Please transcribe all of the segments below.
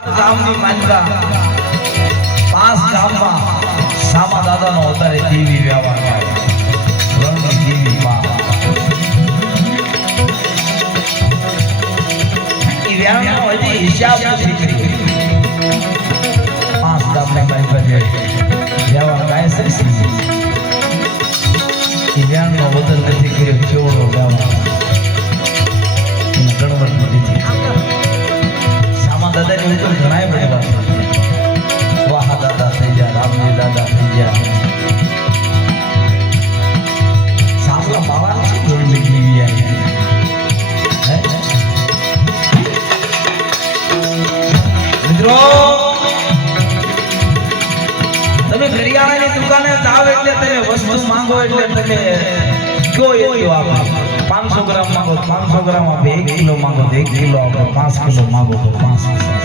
ગામની માનતા 5 ગામમાં સામા દાદાનો અવતારે દેવી વ્યવહાર થાય રણની દેવી માં ઈ વ્યવહારનો હજી હિસાબ નથી કરી 5 ગામને માનતા જે વ્યવહાર થાય છે ઈ વ્યવહારનો વતન નથી કર્યો કેવડો વ્યવહાર ગણવત નથી દાદાની ઉપર ઘણાય બધા વાહ દાદા થઈ ગયા રામજી દાદા થઈ ગયા સાસલા બાવા છે જોઈ લીધી આવી મિત્રો તમે કરિયાણાની દુકાને જાવ એટલે તમે વસ્તુ માંગો એટલે તમે કયો એટલું આપો 500 ગ્રામ માંગો 500 ગ્રામ આપો 1 કિલો માંગો 1 કિલો આપો 5 કિલો માંગો તો 5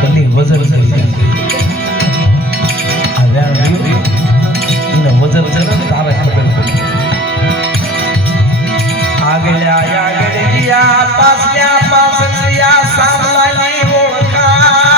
બધી વજન કરી આ વ્યાણ એને વજન છે ને તારે ખબર પડી આગળ ગયા પાછળ્યા પાછળ્યા સામલાની ઓળખા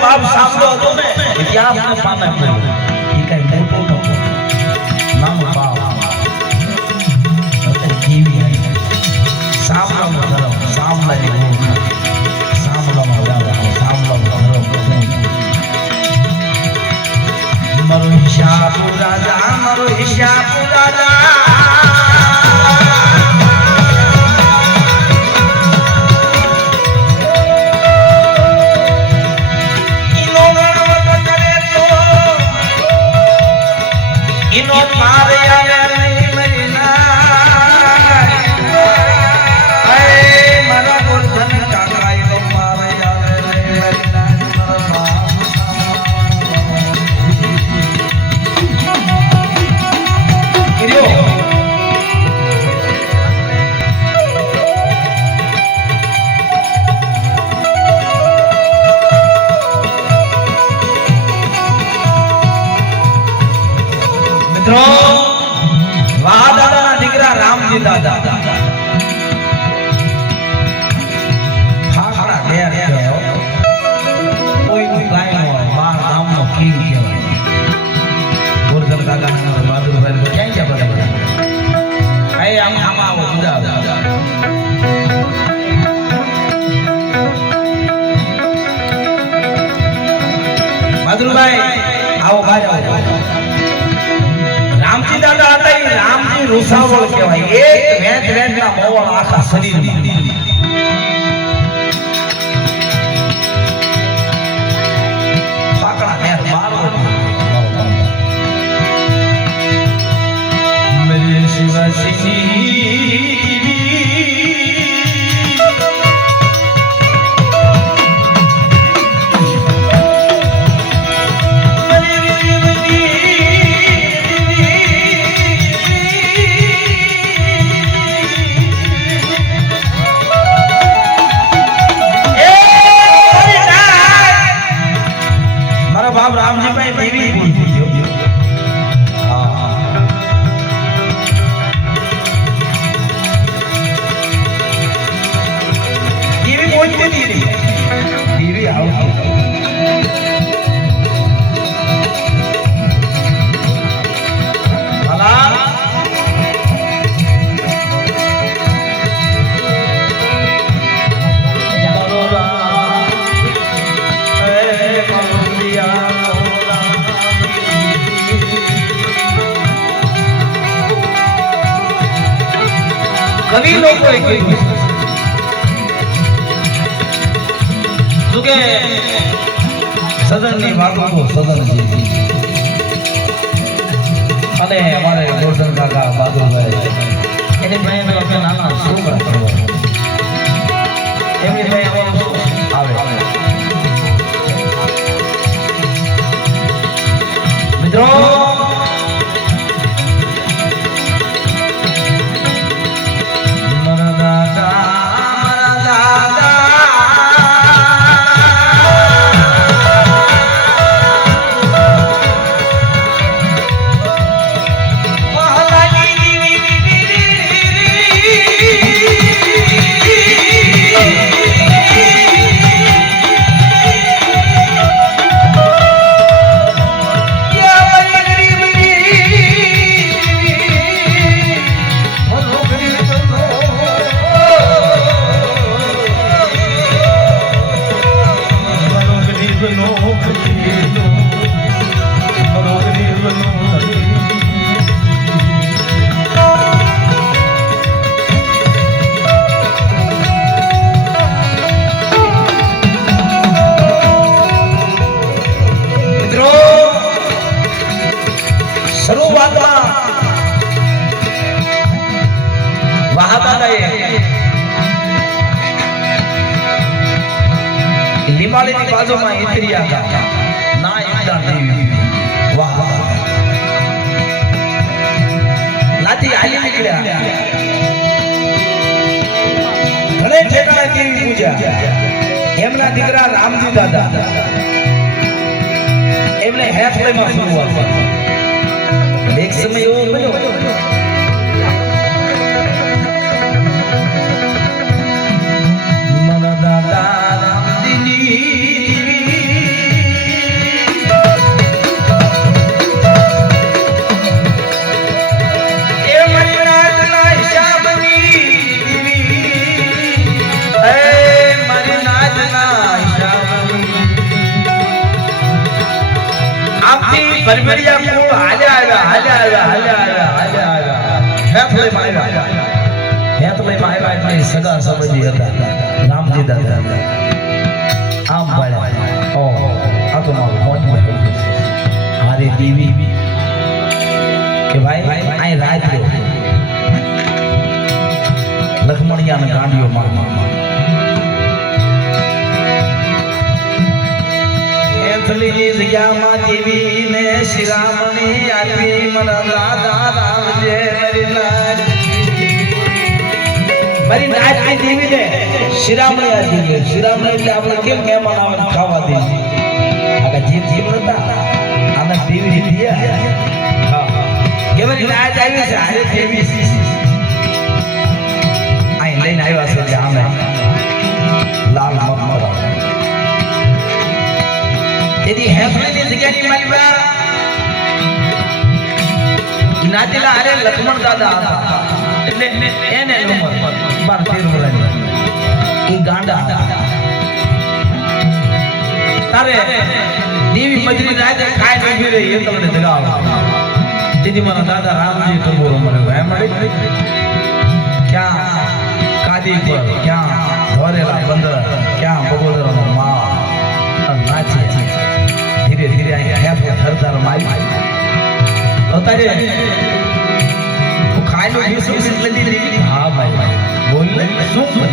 બાપ સાંભળો હતો ને ઇતિહાસના પાના પર એ કઈ મોટો નતો નામ બાપ એટલે જીવી સાંભળો ધર્મ સાંભળાની સાંભળો મારો હિસાબ રાજા મારો હિસાબ રાજા નો મારે આવે નહીં મરીના એ મારા ગોરધન કાકા નો મારે આવે નહીં મરીના કિર્યો વાહ દાદાના દીકરા રામજી દાદા ખાખરા ઘેર કહેવાય કોઈનું કાંઈ ન હોય બાર ગામનો કિંગ કહેવાય ગોરધન કાકાના બહાદુરભાઈ ક્યાં ક્યાં બધા એ આમ આવો બધા બહાદુરભાઈ આવો બહાર આવો રામજી દાદા હતા એ રામજી રૂસાવળ કહેવાય એક વેંચના મોવળ આખા શરીરમાં પાકડા મેર મારો મેરે શિવાજી રામજી ભાઈ દેવી બોલતી જો દેવી બોલતી દીદી દેવી આવતી ભલા કવિ લોકોએ કહ્યું શું કે સદનની વાતો તો સદન જેવી અને અમારે ગોરધન કાકા બહાદુરભાઈ એની ભાઈ અમે નાના છોકરા કરવા એમની ભાઈ આવે મિત્રો લીમાળીની બાજુમાં ઇતરિયા હતા ના એકદા દેવી વાહ લાથી હાલી નીકળ્યા ઘણે ઠેકાણે દેવી પૂજા એમના દીકરા રામજી દાદા એમને હેફલેમાં શરૂઆત એક સમય એવો બન્યો મારા દાદા પરમરિયા કોળ હાલ્યા હેફલે આવ્યા એટલે સગા સંબંધી હતા રામજી દાદા આમ પાડ્યા ઓહો આ તો મારું મોજ હારે દેવી કે ભાઈ અહીં રાજ લખમણિયા ને ગાંડીઓ માં એથલી જગ્યામાં દેવી ને શ્રીરામની આપી મારા દાદા રામજે મારી નાચની દેવી ને શ્રીરામની આપી શ્રીરામની એટલે આપણે કેમ મહેમાન આવે ખાવા દે આગળ જીવ નતા આના દેવી દિયા કે મારી નાચ આવી છે હારે દેવી આઈ લઈને આવ્યા છે આમે લાલ મકમરા તેથી હેફલેની જગ્યાની માલિકા નાચેલા હારે લક્ષ્મણ દાદા હતા એટલે એને ઉંમર 12-13 વર્ષની એ ગાંડા હતા તારે દેવી મજરી રાતે ખાય બેઠી રહી એ તમને જગાવ તેથી મારા દાદા રામજી ટબોરો મને ભાઈ મળી ક્યાં કાદી પર ક્યાં ધોરેલા બંદર ક્યાં બગોદરાનો મા નાચે ધીરે ધીરે અહીંયા હેફલે થરથર મારી અત્યારે ખાયનો દિવસ લઈ લીધી હા ભાઈ બોલ લે શું કરી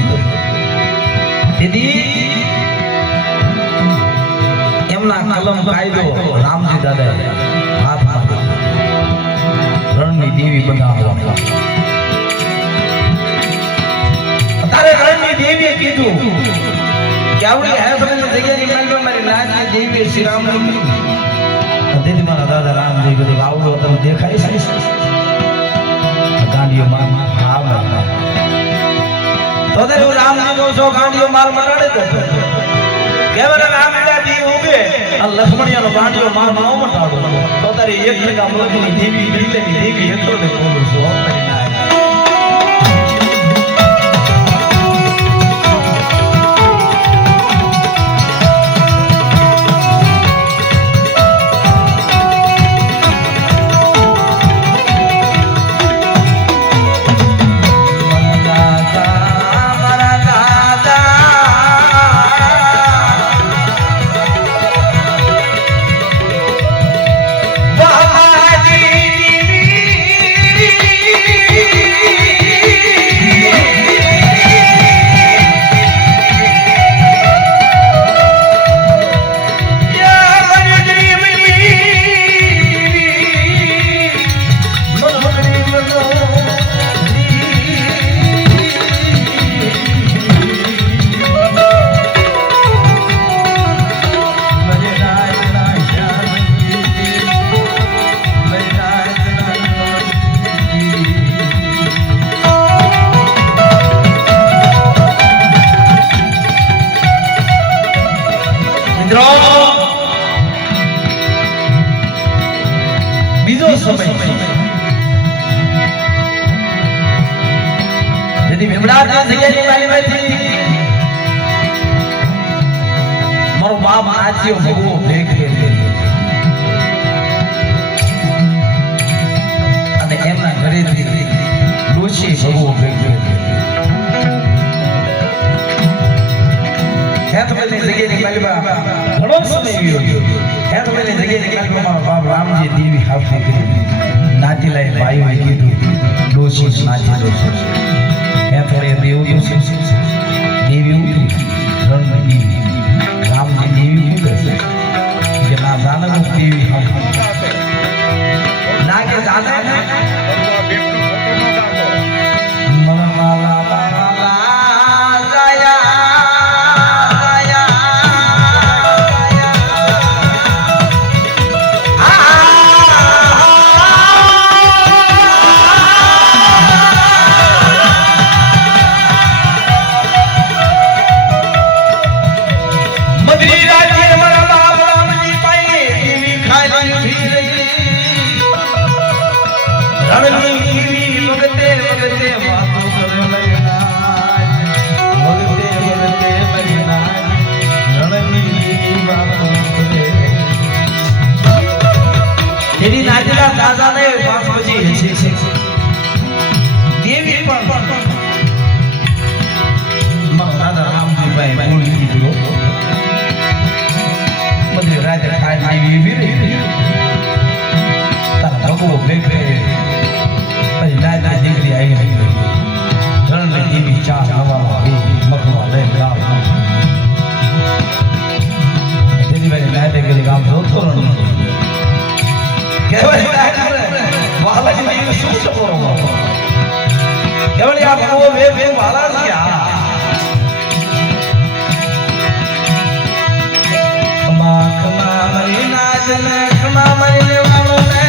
દીદી એમના કલમ કાયદો રામજી દાદા હાથમાં રણની દેવી બનાવવા અત્યારે રણની દેવીએ કીધું કે આવડી હેફલેની જગ્યાની માલમાં મારી નાચની દેવી શ્રી રામની તેથી મારા દાદા રામજી કીધું આવડો તમે દેખાય છે ગાંડીઓ માર હા માર તો તે રામજી નો છો ગાંડીઓ માર મટાડે તો કેવળ રામડા દી ઉગે આ લક્ષ્મણિયાનો ગાંડીઓ માર ન મટાડો તો તારી એક જગા મોદીની દેવી બીજેની દેવી એટલો ને બોલું છું સમય જેથી વિમડાના જગ્યાની વાલીમાંથી મારો બાપ નાચ્યો ભગવો ભેગ અને એમના ઘરેથી ડોશી ભગવો ભેગ હેતભાઈની જગ્યાની વાલીમાં ઘણો સમય ગયો હેતભાઈની જગ્યાની વાલીમાં બાપ રામજી દેવી હાથે નાચી લાઈ ભાઈ કીધું ડોશી નાચી ડોશી હેતભાઈ દેવું દેવી ઉઠી રણની રામજી દેવી ઉઠે કે ના જાનક દેવી ના કે જાનક એની નાચેલા દાદાને પાસ પછી હશે દેવી પણ દાદા રામજીભાઈ બોલી દીધું બધે રાજા કાઢ આવી એવી તારા ભગવો ભેગ પછી દાદા દીકરી આવી રણને દેવી ચા નવા મખવા લઈ લાવ તેની ભાઈ દાદા કે ગામ જોતો રણ કેવળ વાલાજી દેવી શું સપોરો કેવળ આ ભગવો વે વાલા છે ખમા ખમા મરી નાજને ખમા મરી લેવાનો ને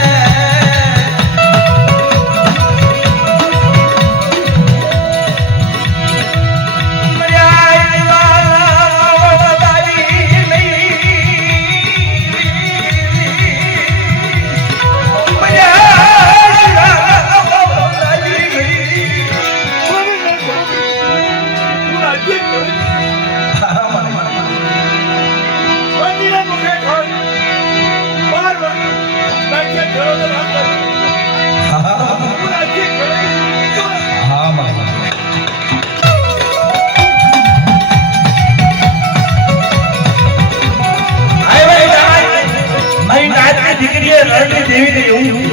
દીકરીએ રણની દેવીને એવું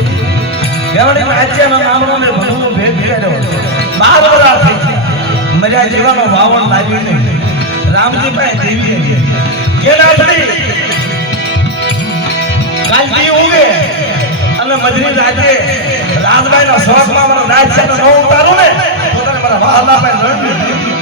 કેવળી નાચ્યાનો નામનો ભગવો ભેદ કર્યો 12 વર્ષ થઈ ગયા મર્યા જેવાનો વાવણ લાગ્યું નહીં રામજી પાસે દેવી કે નાચડી કાલથી ઉગે અને મજરી રાતે રાજભાઈના સ્વરમાં મને નાચ્યાનો ન ઉતારું ને પોતાને મારા વાહલા પાસે રણની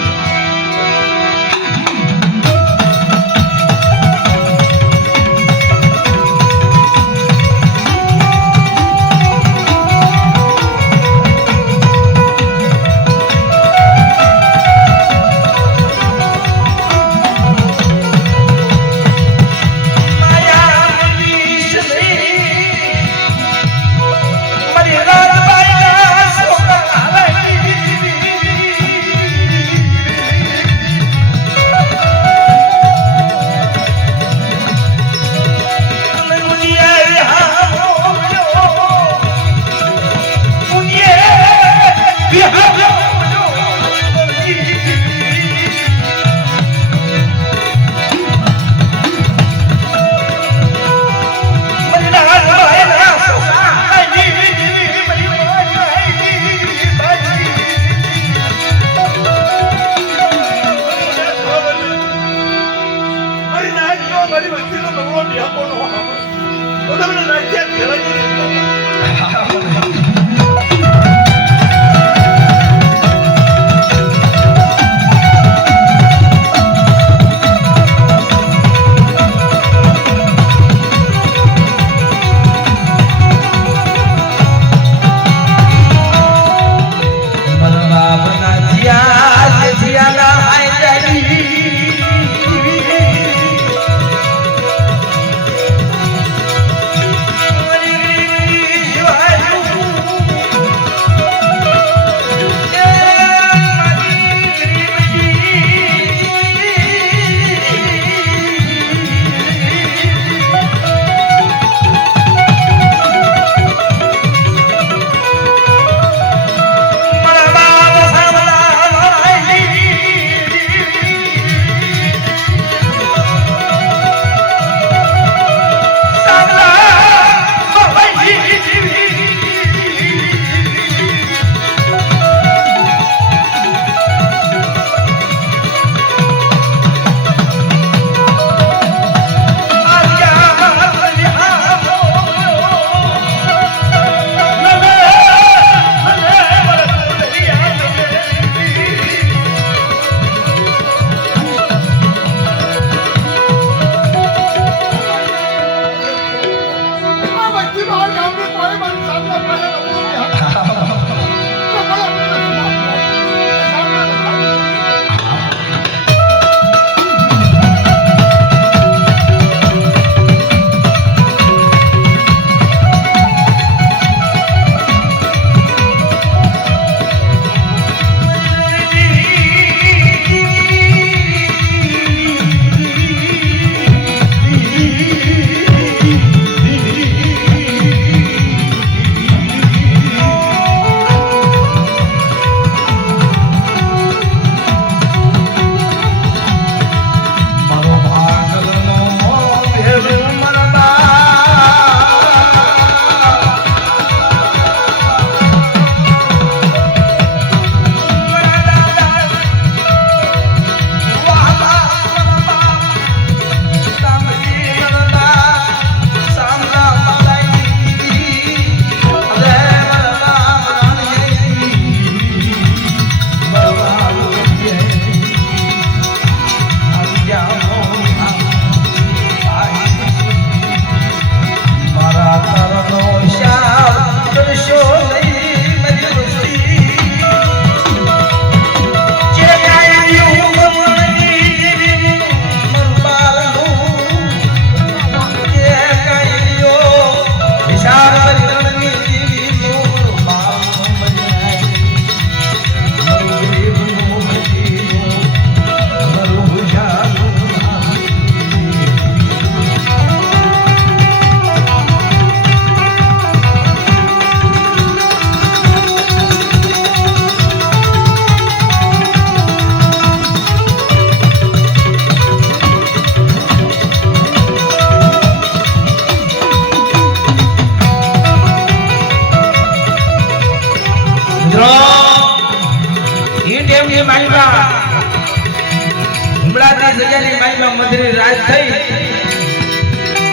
જગ્યાની માઈમાં મધરી રાત થઈ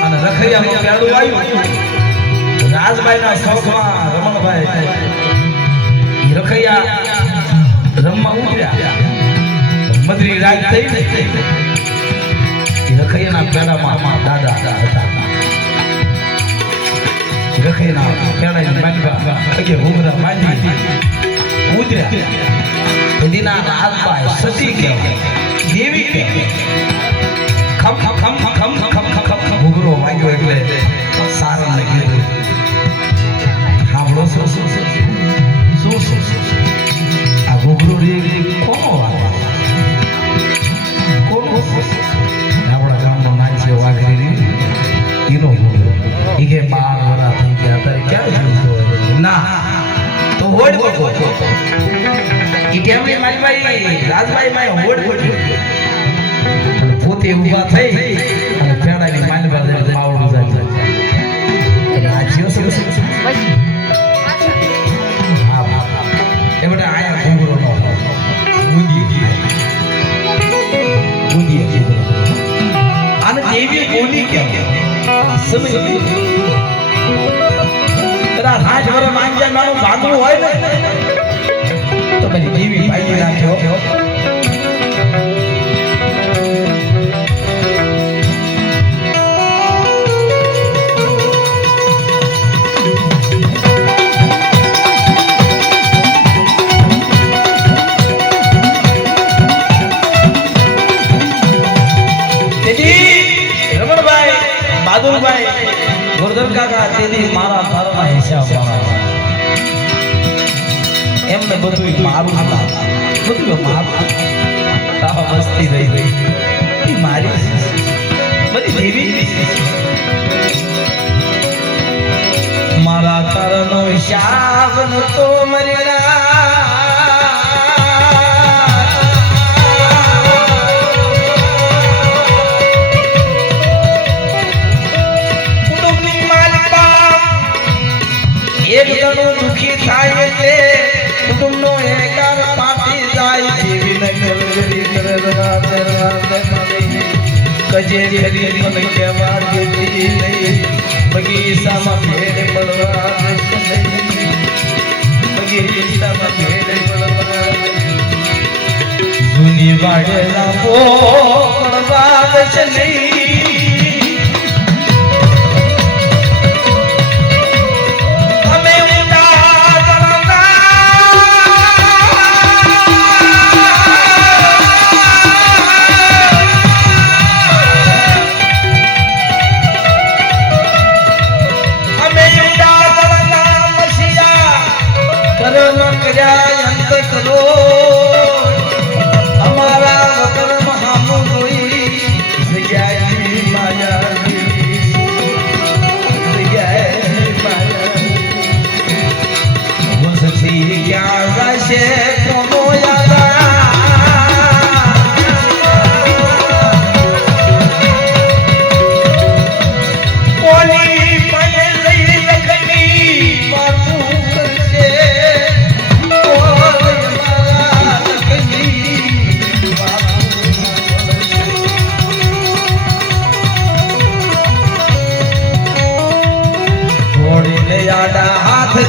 અને રખૈયાનું પેડું આવ્યું રાજભાઈના શોખમાં રમણભાઈ રખૈયા રમવા ઉતર્યા મધરી રાત થઈ રખૈયાના પેડામાં દાદા હતા રખૈયાના પેડાની માનવા અગે ઘૂમરા બાંધી ઉતર્યા દીના રાજભાઈ સતી કહેવાય દેવી કહેવાય ખમ ખમ ખમ ખમ ખમ ખમ ઘૂઘરો વાગ્યો એટલે સારણને કીધું સાંભળો શું આ ઘૂઘરો કોનો આપણા ગામનો નાચ છે વાઘરી એનો એ કે 12 વર્ષ થઈ ગયા અત્યારે ક્યાં ના તો હોડ બકો ઈ કેમે મારી ભાઈ રાજભાઈ માય હોડ બકો પોતે ઊભા થઈ અને પેડાની માનવા દે પાવડું જાય રાજ્યો સે હા એ બેટા આયા ઘૂઘરો નો ગુંજી આને દેવી બોલી કે સમજ તરા હાજ વર માંજા મારું ભાગવું હોય ને તો મારી દેવી ભાઈ રાખ્યો ગોરધન કાકા તેની મારા તારા હિસાબ એમને બધું મારું બધું મારું તાવા મસ્તી રહી ગઈ મારી બધી દેવી મારા તારનો હિસાબ નતો મરેલા એક જણો દુખી થાય એટલે કુટુંબનો એકાર પાટી જાય જેવી ન ગરગરી કરવા કજેરી હરી મન કહેવા દેતી નહીં બગીચામાં ભેડ પડવા બગીચામાં ભેડ પડવા જૂની વાડેલા પડવા દશે નહીં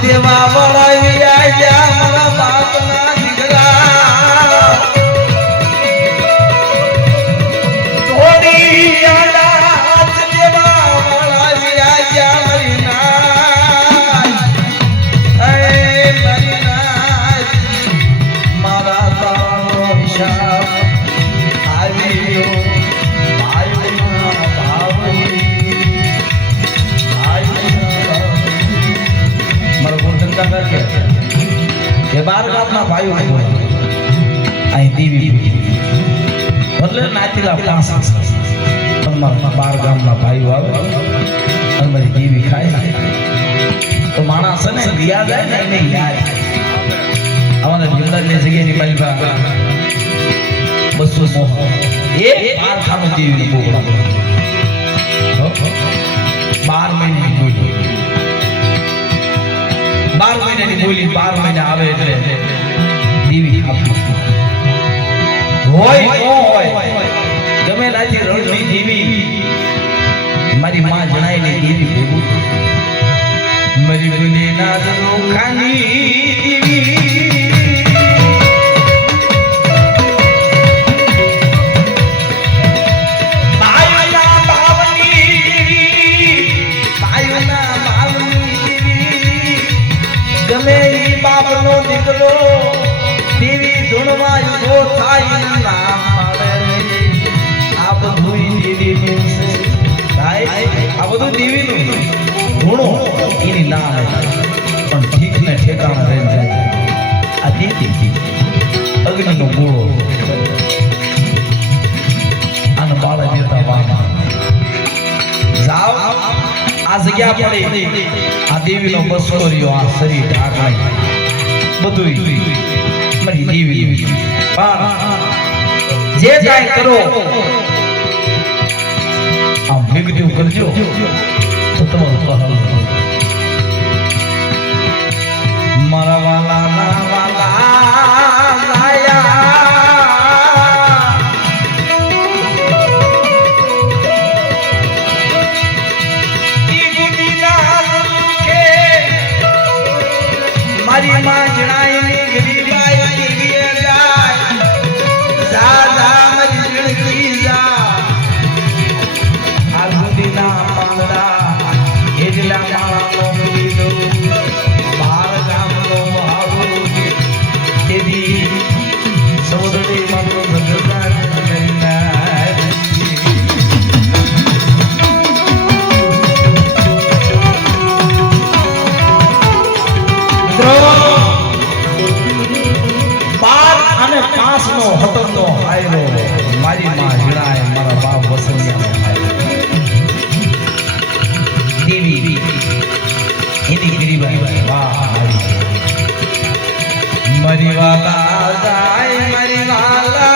દેવા વળાવી આયા મારા બાપના દીકરા થોડી આડા દેવા વળાવી આયા મારી નાય એ મારી નાય મારા તારો હિસાબ આવ્યો કે 12 ગામના ભાઈઓ અહીં દેવી બદલે નાચીલા 12 ગામના ભાઈઓ આવે અને મારી દેવી ખાય તો માણસ ને લિયા જાય ને એને યાદ અમારા જિંદગીની જગ્યાની માલિકા 200 મોહ એ 12 ખાનું દેવી બોગડા 12 મહિને બોલી 12 મહિનાની બોલી 12 મહિના આવે એટલે દેવી હોય નો હોય રણની દેવી મારી માં જણાયેલી દેવી ભેગું મારી ગુનેના ખાની દેવી બાપનો દીકરો દેવી ધૂણમાં યુધો થાય નામ મળે આ બધું દેવીનું છે આ બધું દેવીનું ધૂણો એની નામ પણ ઠીક ને ઠેકાણા રહી જાય આ દેવી અગ્નિનો ગોળો આને બાળા દેતા વાળા જાઓ આ જગ્યા પડી આ દેવીનો બસો રહ્યો આ શરીર ઢાકાય બધું મારી દેવી પણ જે કાંઈ કરો આમ વિગડ્યું કરજો તો તમારું પહલ મારા વાલા ના વાલા મારી માં જણાયેલી ગરીબાઈ દેવીએ જાય જા મારી જિંદગી જા આ ગુદીના પાંદડા એજલા માળાનો લીલો બાર ગામનો મહાવું દેવી સૌદરી મારો ભગવાન મારી માં જણાય મારા બાપ વસંતિયા દેવી એની ગરીબાઈ વાહ મારી વાલા જાય મારી વાલા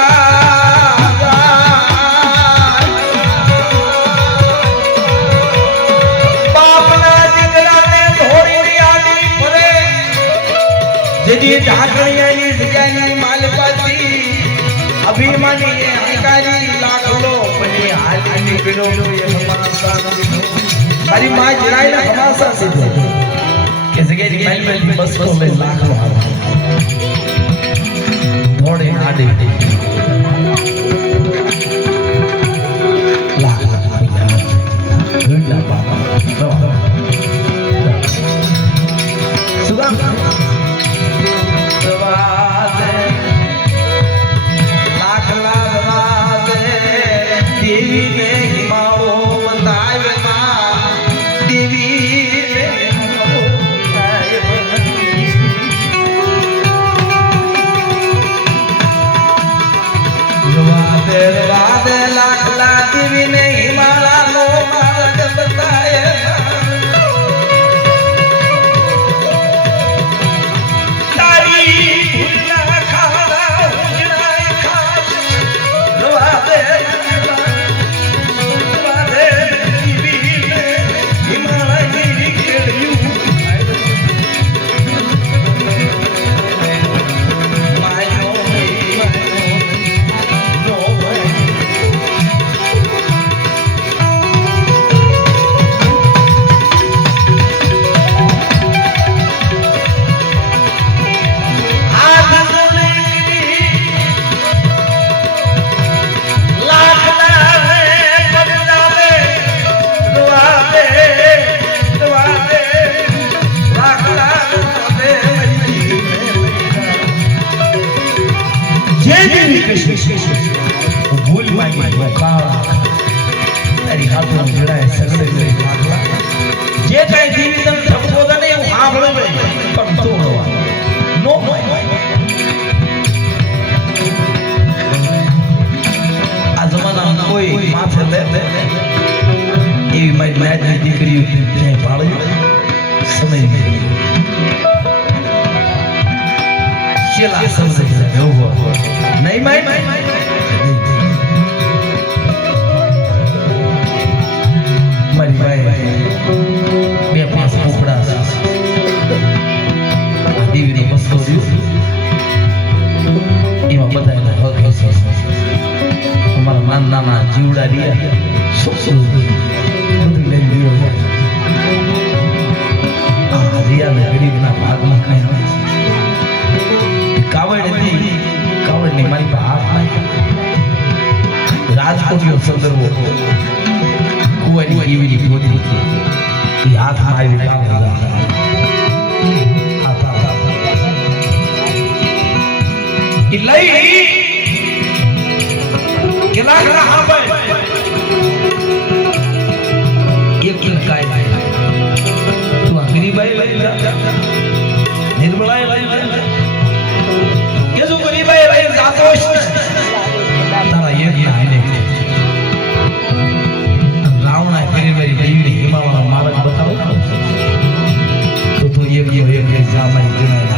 બાપના દીકરાને ધોરી આલી ફરે જેદી ઢાકણિયાની જગ્યાની માલપાતી અભિમાની અહંકારી લાખલો પની હાલની પેલો હમાસા મારી માં જણાયેલા હમાસા સીધો કે જગ્યાની માલપાતી બસ લે લાખલો ધોડે આડે લાખ ઘણા બાપા સુગામ ભૂલ માંગી તારી હાથમાં જડાય સગડે જઈ માગલા જે કઈ જીવી તમે ઠપકો દે એવું સાંભળો પણ તોડો નો આ જમાનામાં કોઈ માથે લે એવી મારી નાની દીકરી જ્યાં ભાળ્યું સમય છેલ્લા સમય એવું નહીં માય મારી ભાઈ બે પાંચ કુકડા દેવીની વસ્તુ એમાં બધા હક અમારા નાના જીવડા રહ્યા શું બધું લઈ ગયો છે. આ હરિયાના ગરીબના ભાગમાં કઈ હોય કાવડ હતી, કાવડની મારી પર હાથ નાખ્યો. રાજકોટનો સંદર્ભો કુંવરી એવી ગોતી એ હાથમાં આવી લઈ કેટલા ઘણા હા ભાઈ એક કાય તું આ ગરીબાઈ લઈ નિર્મળાઈ લઈ કે જો ગરીબાઈ લઈ જાતો તારા એક આઈને રાવણા ગરીબાઈ ગરીબી હિમાવાળા માર્ગ બતાવો તો તું એક જામાઈ ગણાય.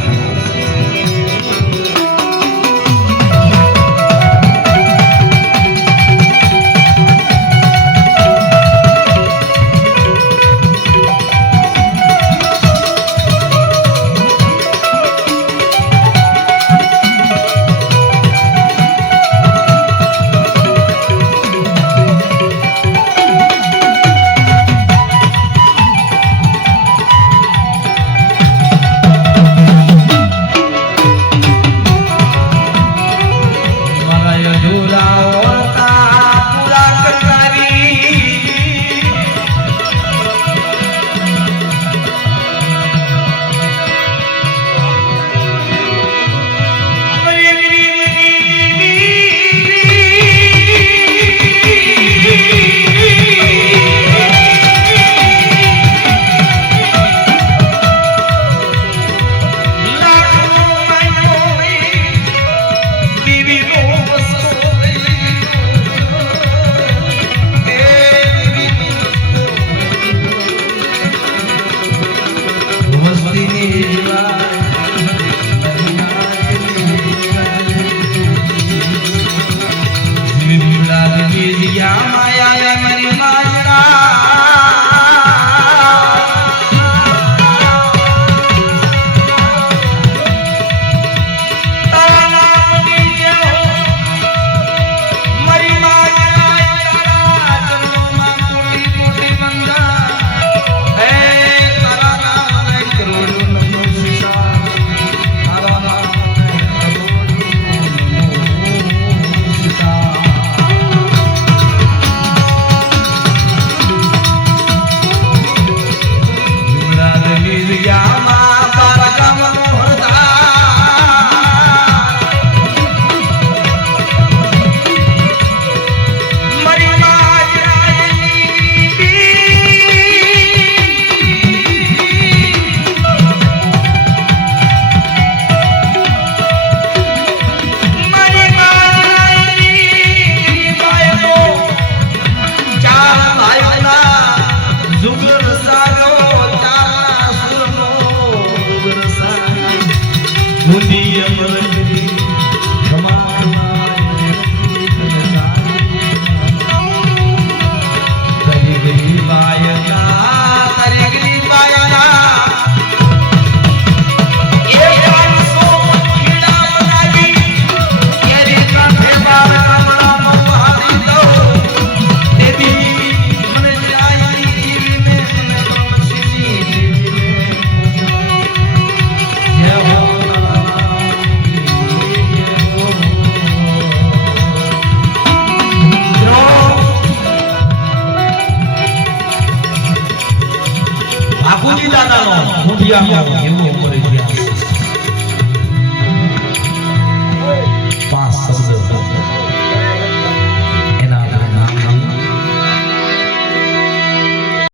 બાપુજી દાદાનો મુઠિયામાં એવું પડે